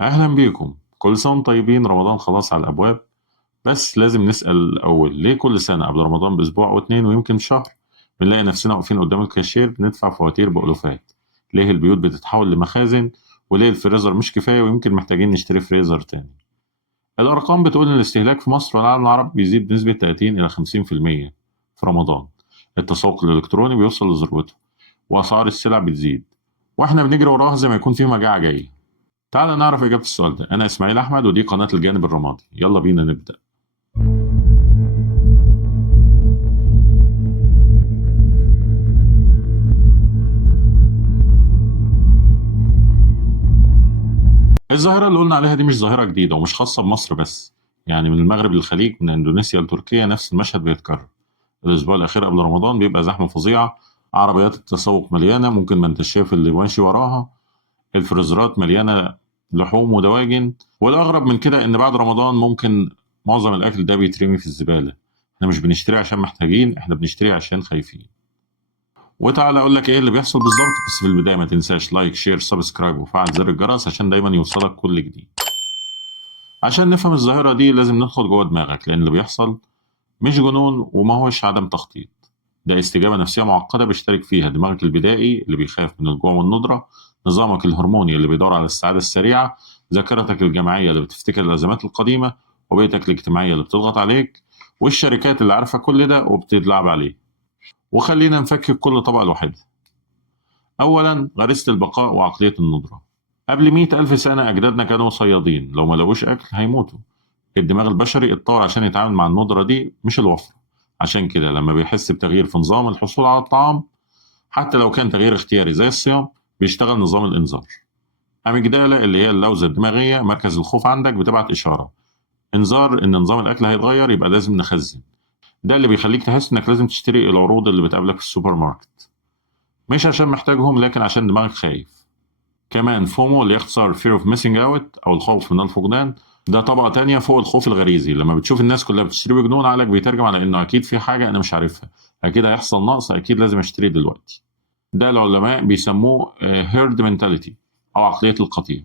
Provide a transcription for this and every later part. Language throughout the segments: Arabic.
أهلا بيكم. كل سنة وانتم طيبين. رمضان خلاص على الأبواب. بس لازم نسأل الأول، ليه كل سنة قبل رمضان بأسبوع أو اتنين ويمكن شهر بنلاقي نفسنا واقفين قدام الكاشير بندفع فواتير بألوفات؟ ليه البيوت بتتحول لمخازن؟ وليه الفريزر مش كفاية ويمكن محتاجين نشتري فريزر تاني؟ الأرقام بتقول إن الاستهلاك في مصر والعالم العربي بيزيد بنسبة 30 إلى 50% في رمضان. التسوق الإلكتروني بيوصل لذروته وأسعار السلع بتزيد، وإحنا بنجري وراها زي ما يكون في مجاعة جاية. تعال نعرف إجابة السؤال ده. أنا إسماعيل أحمد ودي قناة الجانب الرمادي، يلا بينا نبدأ. الظاهرة اللي قلنا عليها دي مش ظاهرة جديدة ومش خاصة بمصر بس، يعني من المغرب للخليج من إندونيسيا لتركيا نفس المشهد بيتكرر. الأسبوع الأخير قبل رمضان بيبقى زحمة فظيعة، عربيات التسوق مليانة ممكن ما انتش شايف اللي ماشي وراها، الفريزرات مليانة لحوم ودواجن، والأغرب من كده إن بعد رمضان ممكن معظم الأكل ده بيترمي في الزبالة. احنا مش بنشتري عشان محتاجين، احنا بنشتري عشان خايفين. وتعالى اقول لك ايه اللي بيحصل بالظبط، بس في البدايه ما تنساش لايك شير سبسكرايب وفعل زر الجرس عشان دايما يوصلك كل جديد. عشان نفهم الظاهره دي لازم ندخل جوه دماغك، لان اللي بيحصل مش جنون وما هوش عدم تخطيط. ده استجابه نفسيه معقده بيشترك فيها دماغك البدائي اللي بيخاف من الجوع والندره، نظامك الهرموني اللي بيدور على السعاده السريعه، ذاكرتك الجماعيه اللي بتفتكر الازمات القديمه، وبيئتك الاجتماعيه اللي بتضغط عليك، والشركات اللي عارفه كل ده وبتلعب عليه. وخلينا نفكك كل طبقه لوحدها. أولا غريزة البقاء وعقلية الندرة. قبل 100,000 سنة أجدادنا كانوا صيادين، لو ما لقوش أكل هيموتوا. الدماغ البشري اتطور عشان يتعامل مع الندرة دي مش الوفرة. عشان كده لما بيحس بتغيير في نظام الحصول على الطعام، حتى لو كان تغيير اختياري زي الصيام، بيشتغل نظام الإنذار. أميجدالا اللي هي اللوزة الدماغية مركز الخوف عندك بتبعت إشارة إنذار إن نظام الأكل هيتغير، يبقى لازم نخزن. ده اللي بيخليك تحس إنك لازم تشتري العروض اللي بتقابلك في السوبر ماركت، مش عشان محتاجهم لكن عشان دماغك خايف. كمان فومو اللي يختصر fear of missing out أو الخوف من الفقدان، ده طبقة تانية فوق الخوف الغريزي. لما بتشوف الناس كلها بتشتري بجنون عقلك بيترجم على إنه أكيد في حاجة أنا مش عارفها، أكيد هيحصل نقص، أكيد لازم أشتري دلوقتي. ده العلماء بيسموه herd mentality أو عقلية القطيع.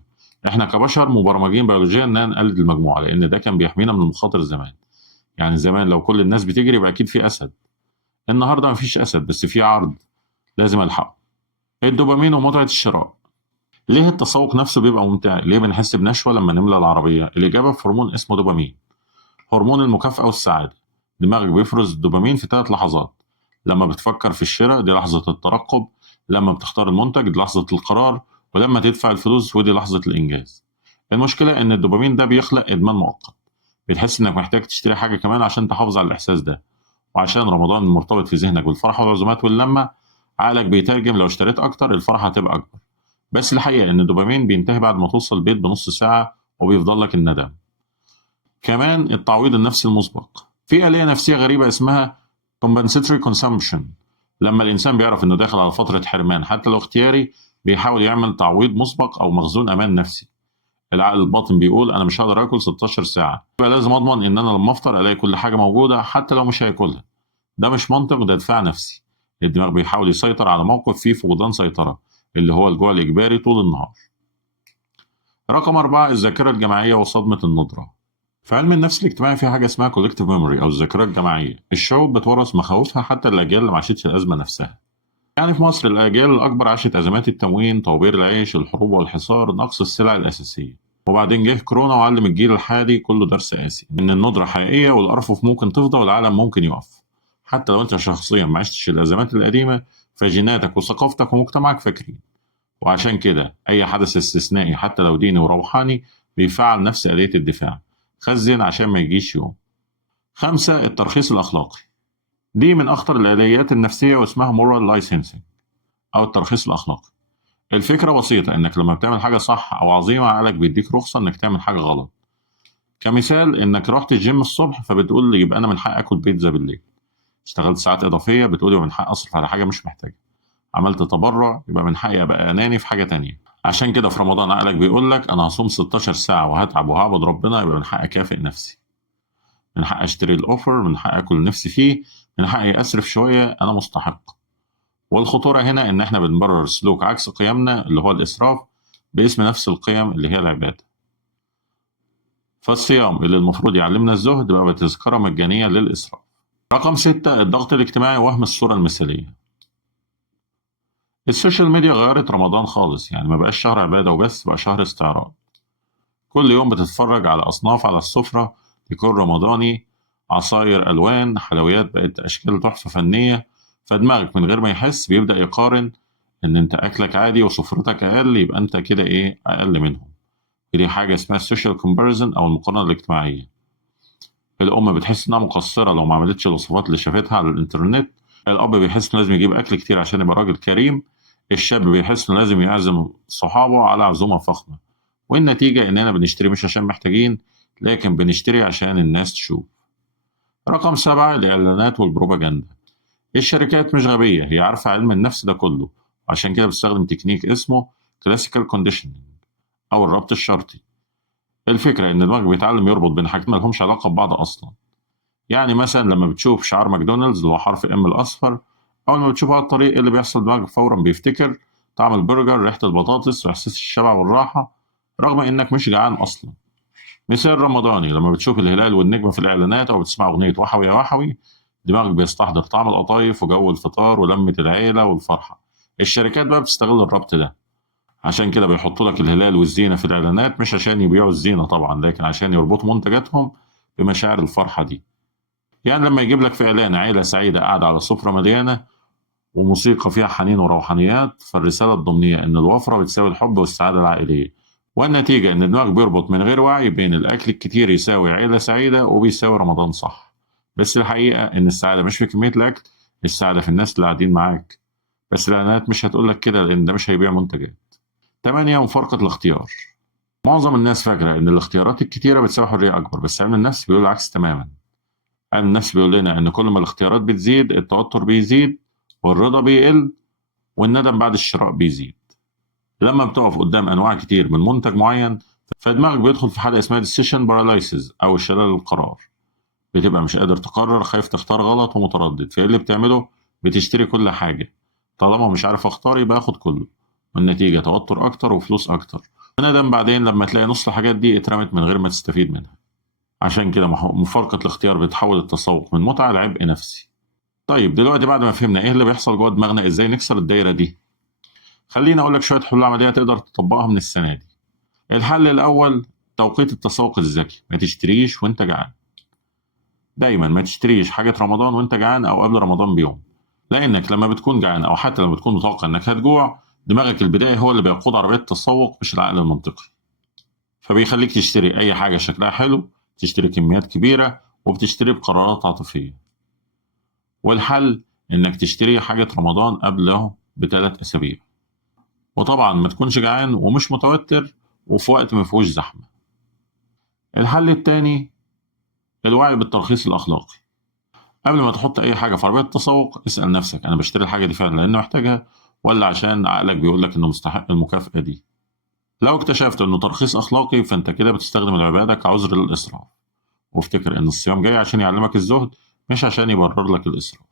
إحنا كبشر مبرمجين بيولوجيا إننا نقلد المجموعة، لأن ده كان بيحمينا من المخاطر زمان. يعني زمان لو كل الناس بتجري يبقى أكيد في أسد. النهاردة مفيش أسد بس في عرض لازم ألحقه. الدوبامين ومتعة الشراء. ليه التسوق نفسه بيبقى ممتع؟ ليه بنحس بنشوة لما نملى العربية؟ الإجابة في هرمون اسمه دوبامين، هرمون المكافأة والسعادة. دماغك بيفرز الدوبامين في 3 لحظات: لما بتفكر في الشراء دي لحظة الترقب، لما بتختار المنتج دي لحظة القرار، ولما تدفع الفلوس ودي لحظة الإنجاز. المشكلة إن الدوبامين ده بيخلق إدمان مؤقت، بتحس إنك محتاج تشتري حاجة كمان عشان تحافظ على الإحساس ده. وعشان رمضان مرتبط في ذهنك بالفرح والعزومات واللمة، عقلك بيترجم لو اشتريت أكتر الفرحة هتبقى أكبر. بس الحقيقة إن الدوبامين بينتهي بعد ما توصل البيت بنص ساعة وبيفضل لك الندم. كمان التعويض النفسي المسبق، في آلية نفسية غريبة اسمها compensatory consumption. لما الإنسان بيعرف إنه داخل على فترة حرمان حتى لو اختياري، بيحاول يعمل تعويض مسبق أو مخزون أمان نفسي. العقل الباطن بيقول أنا مش هقدر آكل 16 ساعة، يبقى لازم أضمن إن أنا لما أفطر ألاقي كل حاجة موجودة حتى لو مش هاكلها. ده مش منطق، ده دفاع نفسي. الدماغ بيحاول يسيطر على موقف فيه فقدان سيطرة، اللي هو الجوع الإجباري طول النهار. رقم 4 الذاكرة الجماعية وصدمة الندرة. في علم النفس الاجتماعي في حاجة اسمها collective memory أو الذاكرة الجماعية. الشعوب بتورث مخاوفها حتى الأجيال اللي ما عاشتش الأزمة نفسها. يعني في مصر الأجيال الأكبر عاشت أزمات التموين، طوابير العيش، الحروب والحصار، نقص السلع الأساسية. وبعدين جه كورونا وعلم الجيل الحالي كله درس قاسي، إن الندرة حقيقية والأرفف ممكن تفضى والعالم ممكن يقف. حتى لو أنت شخصيا ما عشتش الأزمات القديمة، فجيناتك وثقافتك ومجتمعك فاكرين. وعشان كده أي حدث استثنائي حتى لو ديني وروحاني بيفعل نفس آلية الدفاع: خزن عشان ما يجيش يوم. 5 الترخيص الأخلاقي. دي من أخطر الآليات النفسية واسمها moral licensing أو الترخيص الأخلاقي. الفكرة بسيطة، إنك لما بتعمل حاجة صح أو عظيمة عقلك بيديك رخصة إنك تعمل حاجة غلط. كمثال إنك رحت الجيم الصبح فبتقول لي يبقى أنا من حق آكل بيتزا بالليل. اشتغلت ساعات إضافية بتقول يبقى من حق أصرف على حاجة مش محتاجة. عملت تبرع يبقى من حقي أبقى أناني في حاجة تانية. عشان كده في رمضان عقلك بيقول لك أنا هصوم 16 ساعة وهتعب وهعبد ربنا، يبقى من حق أكافئ نفسي، من حق أشتري الأوفر، من حق أكل نفسي فيه، من حقي أسرف شوية أنا مستحق. والخطورة هنا إن إحنا بنبرر سلوك عكس قيمنا اللي هو الإسراف باسم نفس القيم اللي هي العبادة. فالصيام اللي المفروض يعلمنا الزهد بقى بتذكرة مجانية للإسراف. رقم 6، الضغط الاجتماعي ووهم الصورة المثالية. السوشيال ميديا غيرت رمضان خالص، يعني ما بقاش شهر عبادة وبس، بقى شهر استعراض. كل يوم بتتفرج على أصناف على السفرة، ديكور رمضاني، عصاير ألوان، حلويات بقت أشكال تحفة فنية. فدماغك من غير ما يحس بيبدأ يقارن إن أنت أكلك عادي وسفرتك أقل، يبقى أنت كده إيه أقل منهم. دي حاجة اسمها السوشيال كومباريزن أو المقارنة الاجتماعية. الأم بتحس إنها مقصرة لو ما عملتش الوصفات اللي شافتها على الإنترنت. الأب بيحس إنه لازم يجيب أكل كتير عشان يبقى راجل كريم. الشاب بيحس إنه لازم يعزم صحابه على عزومة فخمة. والنتيجة إننا بنشتري مش عشان محتاجين، لكن بنشتري عشان الناس تشوف. رقم 7، الإعلانات والبروباجندا. الشركات مش غبية، هي عارفة علم النفس ده كله، وعشان كده بتستخدم تكنيك اسمه كلاسيكال كونديشننج أو الربط الشرطي. الفكرة إن دماغك بيتعلم يربط بين حاجتين مالهمش علاقة ببعض أصلا. يعني مثلا لما بتشوف شعار ماكدونالدز اللي هو حرف ام الأصفر، أول ما بتشوفه على الطريق، إيه اللي بيحصل؟ دماغك فورا بيفتكر طعم البرجر، ريحة البطاطس، وإحساس الشبع والراحة، رغم إنك مش جعان أصلا. مثال رمضاني، لما بتشوف الهلال والنجمة في الإعلانات أو بتسمع أغنية وحوي يا وحوي، دماغك بيستحضر طعم القطايف وجو الفطار ولمة العيلة والفرحة. الشركات بقى بتستغل الربط ده، عشان كده بيحطوا لك الهلال والزينة في الإعلانات، مش عشان يبيعوا الزينة طبعا، لكن عشان يربطوا منتجاتهم بمشاعر الفرحة دي. يعني لما يجيب لك في إعلان عيلة سعيدة قاعدة على سفرة مليانة وموسيقى فيها حنين وروحانيات، فالرسالة الضمنية إن الوفرة بتساوي الحب والسعادة العائلية. والنتيجة إن الدماغ بيربط من غير وعي بين الأكل الكتير يساوي عيلة سعيدة وبيساوي رمضان صح. بس الحقيقة إن السعادة مش في كمية الأكل، السعادة في الناس اللي قاعدين معاك. بس الإعلانات مش هتقولك كده، لأن ده مش هيبيع منتجات. 8، مفارقة الاختيار. معظم الناس فاكرة إن الاختيارات الكتيرة بتساوي حرية أكبر، بس علم النفس بيقول العكس تماما. علم النفس بيقول لنا إن كل ما الاختيارات بتزيد، التوتر بيزيد، والرضا بيقل، والندم بعد الشراء بيزيد. لما بتقف قدام أنواع كتير من منتج معين، فدماغك بيدخل في حالة اسمها decision paralysis أو شلل القرار. بتبقى مش قادر تقرر، خايف تختار غلط ومتردد، فإيه اللي بتعمله؟ بتشتري كل حاجة. طالما مش عارف أختار يبقى آخد كله، والنتيجة توتر أكتر وفلوس أكتر، وندم بعدين لما تلاقي نص الحاجات دي اترمت من غير ما تستفيد منها. عشان كده مفارقة الاختيار بتحول التسوق من متعة لعبء نفسي. طيب دلوقتي بعد ما فهمنا إيه اللي بيحصل جوه دماغنا، إزاي نكسر الدايرة دي، خليني أقول لك شوية حلول عملية تقدر تطبقها من السنة دي. الحل الأول، توقيت التسوق الذكي. ما تشتريش وأنت جعان. دايما ما تشتريش حاجة رمضان وأنت جعان أو قبل رمضان بيوم، لأنك لما بتكون جعان أو حتى لما بتكون متوقع إنك هتجوع، دماغك البدائي هو اللي بيقود عربية التسوق مش العقل المنطقي. فبيخليك تشتري أي حاجة شكلها حلو، تشتري كميات كبيرة، وبتشتري بقرارات عاطفية. والحل إنك تشتري حاجة رمضان قبله ب3 أسابيع، وطبعا ما تكونش جعان ومش متوتر وفي وقت ما فيهوش زحمة. الحل التاني، الوعي بالترخيص الأخلاقي. قبل ما تحط أي حاجة في عربية التسوق، اسأل نفسك: أنا بشتري الحاجة دي فعلا لأن محتاجها، ولا عشان عقلك بيقول لك إنه مستحق المكافأة دي؟ لو اكتشفت إنه ترخيص أخلاقي، فأنت كده بتستخدم العبادة كعذر للإسراف. وافتكر إن الصيام جاي عشان يعلمك الزهد، مش عشان يبرر لك الإسراف.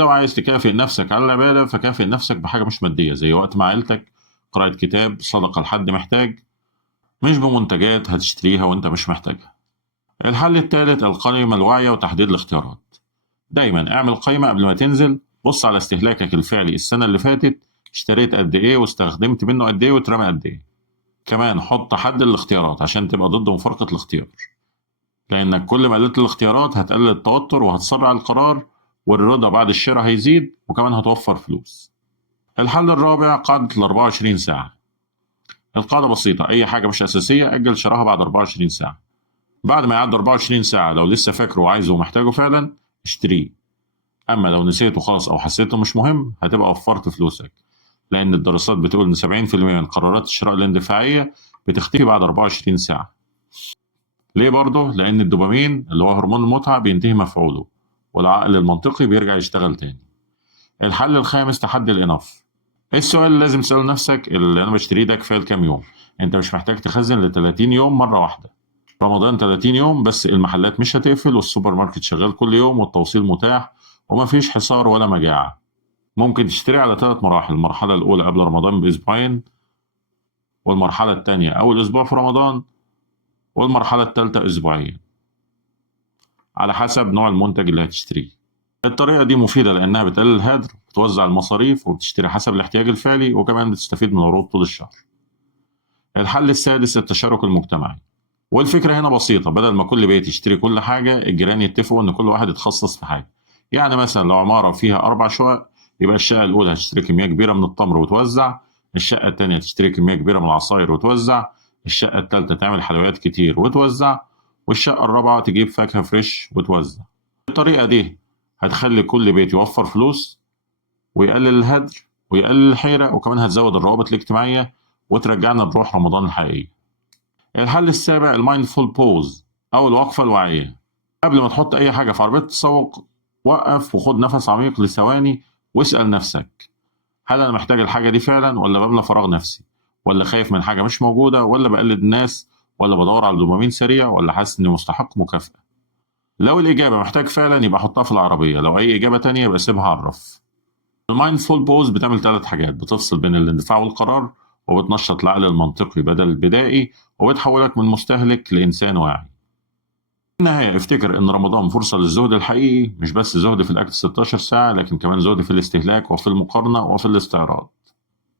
لو عايز تكافئ نفسك على العبادة، فكافئ نفسك بحاجة مش مادية، زي وقت مع عيلتك، قراءة كتاب، صدقة لحد محتاج، مش بمنتجات هتشتريها وأنت مش محتاجها. الحل الثالث، القائمة الواعية وتحديد الاختيارات. دايما اعمل قائمة قبل ما تنزل، بص على استهلاكك الفعلي السنة اللي فاتت، اشتريت قد ايه واستخدمت منه قد ايه واترمى قد ايه. كمان حط حد للاختيارات عشان تبقى ضد مفارقة الاختيار، لأنك كل ما قللت الاختيارات هتقلل التوتر وهتسرع القرار، والرضا بعد الشراء هيزيد، وكمان هتوفر فلوس. الحل الرابع، قاعدة ال24 ساعة. القاعدة بسيطة: أي حاجة مش أساسية أجل شراها بعد 24 ساعة. بعد ما يعدي 24 ساعة لو لسه فاكره وعايزه ومحتاجه فعلا، اشتريه. أما لو نسيته خالص أو حسيته مش مهم، هتبقى وفرت فلوسك، لأن الدراسات بتقول إن 70% من قرارات الشراء الاندفاعية بتختفي بعد 24 ساعة. ليه برضه؟ لأن الدوبامين اللي هو هرمون المتعة بينتهي مفعوله، والعقل المنطقي بيرجع يشتغل تاني. الحل الخامس، تحدي الإناف. السؤال اللي لازم تسأله نفسك: اللي أنا بشتريه ده كفاية لكام يوم؟ أنت مش محتاج تخزن ل 30 يوم مرة واحدة. رمضان 30 يوم بس، المحلات مش هتقفل، والسوبر ماركت شغال كل يوم، والتوصيل متاح، ومفيش حصار ولا مجاعة. ممكن تشتري على 3 مراحل: المرحلة الأولى قبل رمضان بأسبوعين، والمرحلة التانية أول أسبوع في رمضان، والمرحلة الثالثة أسبوعيا، على حسب نوع المنتج اللي هتشتريه. الطريقة دي مفيدة لأنها بتقلل الهدر، بتوزع المصاريف، وبتشتري حسب الاحتياج الفعلي، وكمان بتستفيد من العروض طول الشهر. الحل السادس التشارك المجتمعي، والفكرة هنا بسيطة، بدل ما كل بيت يشتري كل حاجة، الجيران يتفقوا إن كل واحد يتخصص في حاجة. يعني مثلا لو عمارة فيها 4 شقق، يبقى الشقة الأولى هتشتري كمية كبيرة من التمر وتوزع، الشقة التانية تشتري كمية كبيرة من العصاير وتوزع، الشقة التالتة تعمل حلويات كتير وتوزع، والشقة الرابعة تجيب فاكهة فريش وتوزع. الطريقة دي هتخلي كل بيت يوفر فلوس، ويقلل الهدر، ويقلل الحيرة، وكمان هتزود الروابط الاجتماعية، وترجعنا لروح رمضان الحقيقي. الحل السابع المايندفول بوز، أو الوقفة الواعية. قبل ما تحط أي حاجة في عربية التسوق، وقف وخد نفس عميق لثواني، واسأل نفسك: هل أنا محتاج الحاجة دي فعلا، ولا بملى فراغ نفسي، ولا خايف من حاجة مش موجودة، ولا بقلد الناس، ولا بدور على دوبامين سريع، ولا حاسس إني مستحق مكافأة؟ لو الإجابة محتاج فعلا، يبقى حطها في العربية. لو أي إجابة تانية، يبقى سيبها على الرف. المايندفول بوز بتعمل 3 حاجات: بتفصل بين الاندفاع والقرار، وبتنشط العقل المنطقي بدل البدائي، وبتحولك من مستهلك لإنسان واعي. في النهاية افتكر إن رمضان فرصة للزهد الحقيقي، مش بس زهد في الأكل 16 ساعة، لكن كمان زهد في الاستهلاك، وفي المقارنة، وفي الاستعراض.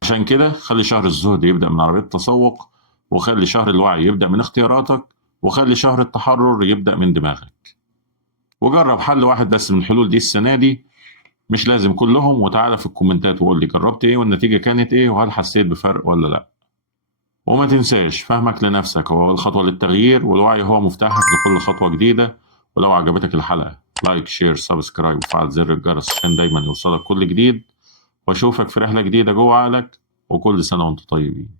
عشان كده خلي شهر الزهد يبدأ من عربية التسوق، وخلي شهر الوعي يبدأ من اختياراتك، وخلي شهر التحرر يبدأ من دماغك. وجرب حل واحد بس من الحلول دي السنة دي، مش لازم كلهم، وتعالى في الكومنتات وقول لي جربت ايه والنتيجة كانت ايه، وهل حسيت بفرق ولا لا. وما تنساش، فهمك لنفسك هو أول خطوة للتغيير، والوعي هو مفتاحك لكل خطوة جديدة. ولو عجبتك الحلقة، لايك، شير، سبسكرايب، وفعل زر الجرس عشان دايما يوصلك كل جديد. واشوفك في رحلة جديدة جوه عقلك، وكل سنة وانتم طيبين.